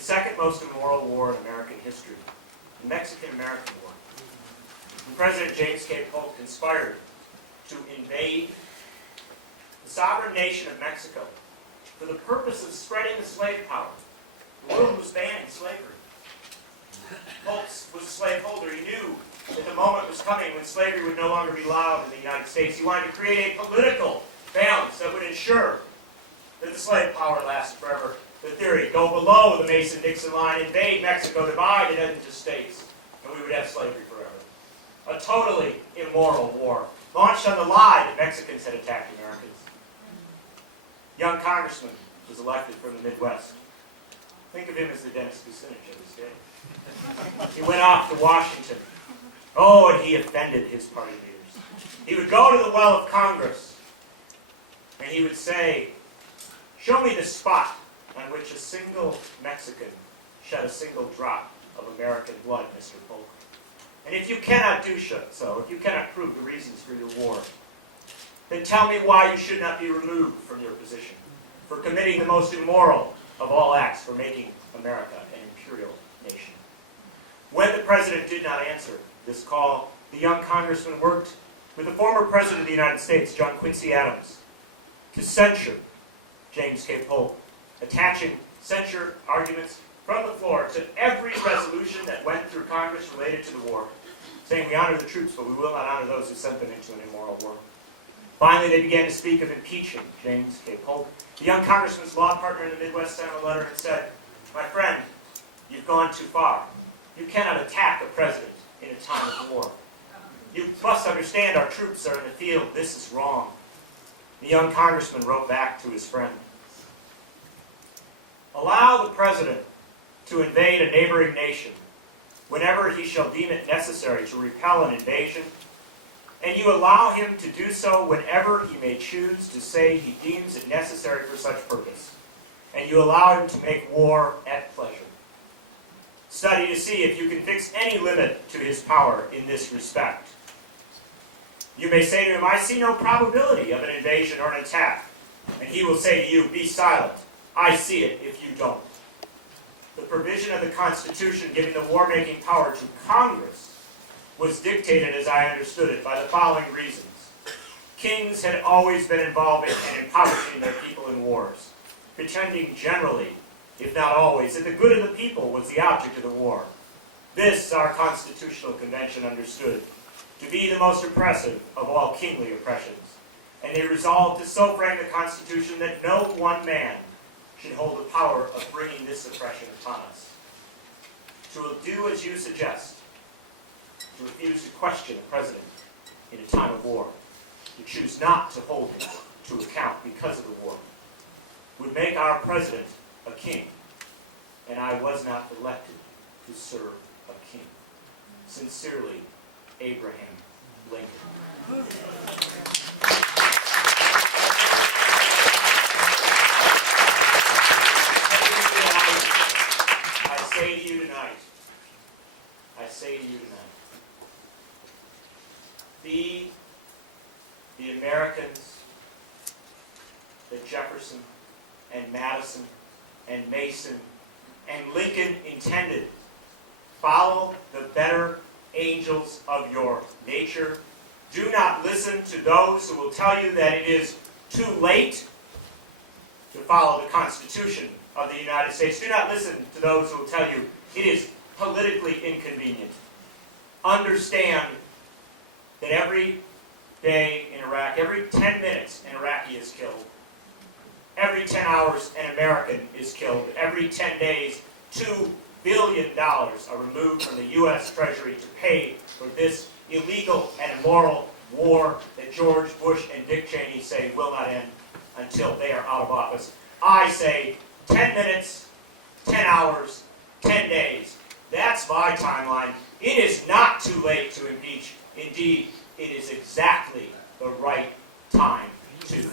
the second most immoral war in American history, the Mexican-American War. And President James K. Polk conspired to invade the sovereign nation of Mexico for the purpose of spreading the slave power. The world was banning slavery. Polk was a slaveholder. He knew that the moment was coming when slavery would no longer be allowed in the United States. He wanted to create a political balance that would ensure that the slave power lasted forever. The theory, go below the Mason-Dixon line, invade Mexico, divide it into states, and we would have slavery forever. A totally immoral war, launched on the lie that Mexicans had attacked Americans. Young congressman was elected from the Midwest. Think of him as the Dennis Kucinich of his day. He went off to Washington. Oh, and he offended his party leaders. He would go to the well of Congress, and he would say, show me the spot on which a single Mexican shed a single drop of American blood, Mr. Polk. And if you cannot do so, if you cannot prove the reasons for your war, then tell me why you should not be removed from your position for committing the most immoral of all acts for making America an imperial nation. When the president did not answer this call, the young congressman worked with the former president of the United States, John Quincy Adams, to censure James K. Polk, attaching censure arguments from the floor to every resolution that went through Congress related to the war, saying we honor the troops, but we will not honor those who sent them into an immoral war. Finally, they began to speak of impeaching James K. Polk. The young congressman's law partner in the Midwest sent him a letter and said, my friend, you've gone too far. You cannot attack a president in a time of war. You must understand our troops are in the field. This is wrong. The young congressman wrote back to his friend, allow the president to invade a neighboring nation whenever he shall deem it necessary to repel an invasion, and you allow him to do so whenever he may choose to say he deems it necessary for such purpose, and you allow him to make war at pleasure. Study to see if you can fix any limit to his power in this respect. You may say to him, I see no probability of an invasion or an attack, and he will say to you, be silent. I see it if you don't. The provision of the Constitution giving the war-making power to Congress was dictated, as I understood it, by the following reasons. Kings had always been involved in and impoverishing their people in wars, pretending generally, if not always, that the good of the people was the object of the war. This our Constitutional Convention understood to be the most oppressive of all kingly oppressions, and they resolved to so frame the Constitution that no one man should hold the power of bringing this oppression upon us. To do as you suggest, to refuse to question a president in a time of war, to choose not to hold him to account because of the war, would make our president a king, and I was not elected to serve a king. Sincerely, Abraham Lincoln. I say to you tonight, be the Americans that Jefferson and Madison and Mason and Lincoln intended. Follow the better angels of your nature. Do not listen to those who will tell you that it is too late to follow the Constitution of the United States. Do not listen to those who will tell you it is politically inconvenient. Understand that every day in Iraq, every 10 minutes, an Iraqi is killed. Every 10 hours, an American is killed. Every 10 days, $2 billion are removed from the U.S. Treasury to pay for this illegal and immoral war that George Bush and Dick Cheney say will not end until they are out of office. I say 10 minutes, 10 hours, 10 days. That's my timeline. It is not too late to impeach. Indeed, it is exactly the right time to